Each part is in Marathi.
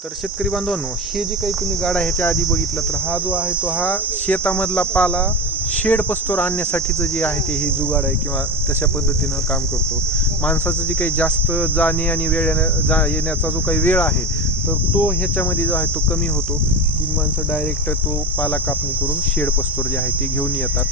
तर शेतकरी बांधवांनो हे जे काही तुम्ही गाडा ह्याच्या आधी बघितलं तर हा जो आहे तो हा शेतामधला पाला शेड पस्तोर आणण्यासाठीचं जे आहे ते हे जुगाड आहे किंवा तशा पद्धतीनं काम करतो. माणसाचं जे काही जास्त जाणे आणि वेळ येण्या- जा येण्याचा जो काही वेळ आहे तर तो ह्याच्यामध्ये जो आहे तो कमी होतो. की माणसं डायरेक्ट तो पाला कापणी करून शेड पस्तोर जे आहे ते घेऊन येतात.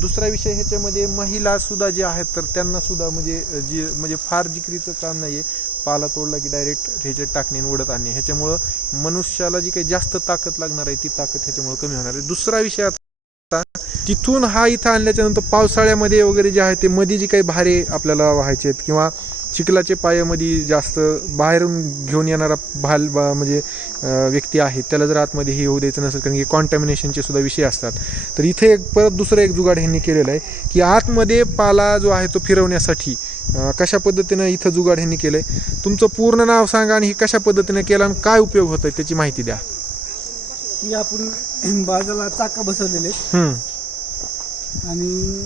दुसरा विषय ह्याच्यामध्ये महिलासुद्धा जे आहेत तर त्यांनासुद्धा म्हणजे जी म्हणजे फार जिकरीचं काम आहे पाला तोडला की डायरेक्ट ह्याच्यात टाकणे उडत ओढत आणणे. ह्याच्यामुळं मनुष्याला जी काही जास्त ताकद लागणार आहे ती ताकद ह्याच्यामुळं कमी होणार आहे. दुसरा विषय आता तिथून हा इथं आणल्याच्या नंतर पावसाळ्यामध्ये वगैरे जे आहे ते मध्ये जी काही भारे आपल्याला व्हायचे आहेत किंवा चिखलाचे पायामध्ये जास्त बाहेरून घेऊन येणारा भाल बा- म्हणजे व्यक्ती आहे त्याला जर आतमध्ये हे होऊ द्यायचं नसेल कारण की कॉन्टॅमिनेशनचे सुद्धा विषय असतात. तर इथे एक परत दुसरं एक जुगाड ह्यांनी केलेलं आहे की आतमध्ये पाला जो आहे तो फिरवण्यासाठी कशा पद्धतीनं इथं जुगाड ह्यांनी केलंय? तुमचं पूर्ण नाव सांगा आणि हे कशा पद्धतीनं केलं आणि काय उपयोग होतोय त्याची माहिती द्या. आपण बाजूला चाक बसवलेले. हम्म, आणि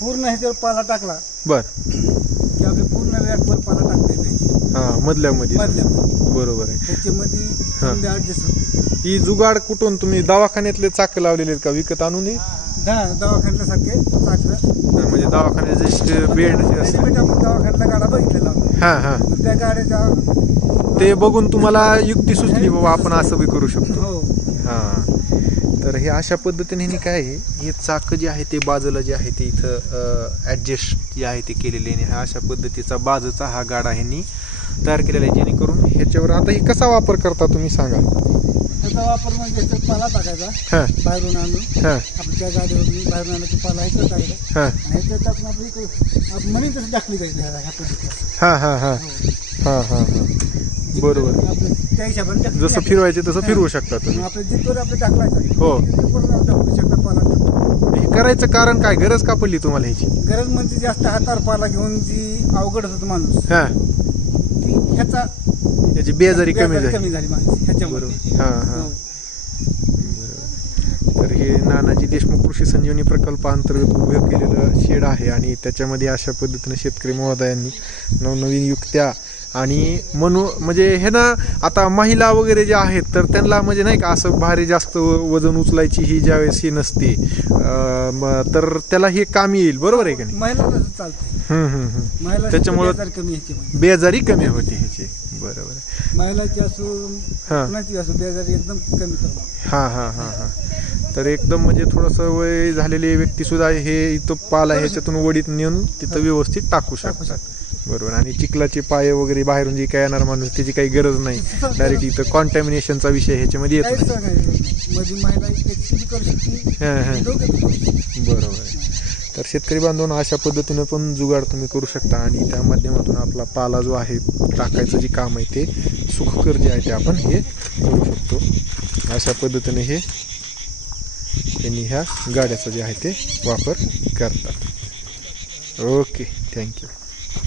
पूर्ण ह्याच्यावर पाला टाकला. बर. की आपले पूर्ण रॅकवर पाला टाकलेला आहे. हा मधल्यामध्ये. मधल्यामध्ये. बरोबर आहे. त्याच्यामध्ये ऍडजस्ट होते. ही जुगाड कुठून तुम्ही दवाखान्यातले चाक लावलेले आहेत का? विकत आणून हे? हा दवाखान्यासारखे चाक म्हणजे दवाखान्याचे बेड असतात आपण गाडा बघितलेला हा हा. त्या गाड्याच्या ते बघून तुम्हाला युक्ती सुचली बाबा आपण असं बी करू शकतो. हो. हा. तर हे अशा पद्धतीने ह्यांनी काय आहे? हे चाक जे आहे ते बाजूला जे आहे ते इथं ॲडजस्ट जे आहे ते केलेले आहे हा अशा पद्धतीचा बाजूचा हा गाडा ह्यांनी तयार केलेला आहे. जेणेकरून ह्याच्यावर आता हे कसा वापर करता तुम्ही सांगा? त्याचा वापर म्हणजे त्याच्यात पाला टाकायचा. बाहेरून आणून. हां. आपण त्या गाडीवर बाहेरून आणून पाला ह्याच्यावर टाकायचा. आणि ह्याच्यात टाकून आपण इकडे आपण म्हणून तसं टाकली पाहिजे ह्या पद्धतीने. हां हां हां. हां. हां हां बरोबर. आपलं त्या हिशोबाने जसं फिरवायचे तसं फिरवू शकता तुम्ही. आपल्या जिथवर आपलं टाकलायचं हो. टाकू शकता पाला. हे करायचं कारण काय? गरज का पडली तुम्हाला ह्याची? गरज म्हणजे जास्त हातावर पाला घेऊन जी अवघड होत माणूस हां. ह्याचा याची बेजारी कमी झाली. ह्याच्यामुळे. हां. तर हे नानाजी देशमुख कृषी संजीवनी प्रकल्पाअंतर्गत उभं केलेलं शेड आहे आणि त्याच्यामध्ये अशा पद्धतीने शेतकरी महोदयांनी नवनवीन युक्त्या आणि म्हणू म्हणजे हे ना आता महिला वगैरे जे आहेत तर त्यांना म्हणजे नाही का असं भारी जास्त वजन उचलायची ही ज्यावेळेस ही नसते. तर त्याला हे कामी येईल बरोबर आहे का नाही? त्याच्यामुळं- बेजार कमी ह्याची बेजारी कमी होते ह्याची. बरोबर आहे. महिलाची असो हां. बेजारी एकदम कमी हां हां हां हां. तर एकदम म्हणजे थोडंसं वय झालेले व्यक्ती सुद्धा हे इथं पाला ह्याच्यातून वडीत नेऊन तिथं व्यवस्थित टाकू शकतात. बरोबर. आणि चिखलाचे पाय वगैरे बाहेरून जे काय येणार माणूस त्याची काही गरज नाही. डायरेक्ट इथं कॉन्टॅमिनेशनचा विषय ह्याच्यामध्ये येत. काहीच नाही सांगायचं नाही. मध्ये महिला एकटी बी करू शकते. हां हां. दोघं करू शकते. बरोबर आहे. तर शेतकरी बांधवांनो अशा पद्धतीनं पण जुगाड तुम्ही करू शकता. आणि त्या माध्यमातून आपला पाला जो आहे टाकायचं जे काम आहे ते सुखकर जे आहे ते आपण हे करू शकतो. अशा पद्धतीने हे त्यांनी ह्या गाड्याचा जे आहे ते वापर करतात. Okay thank you.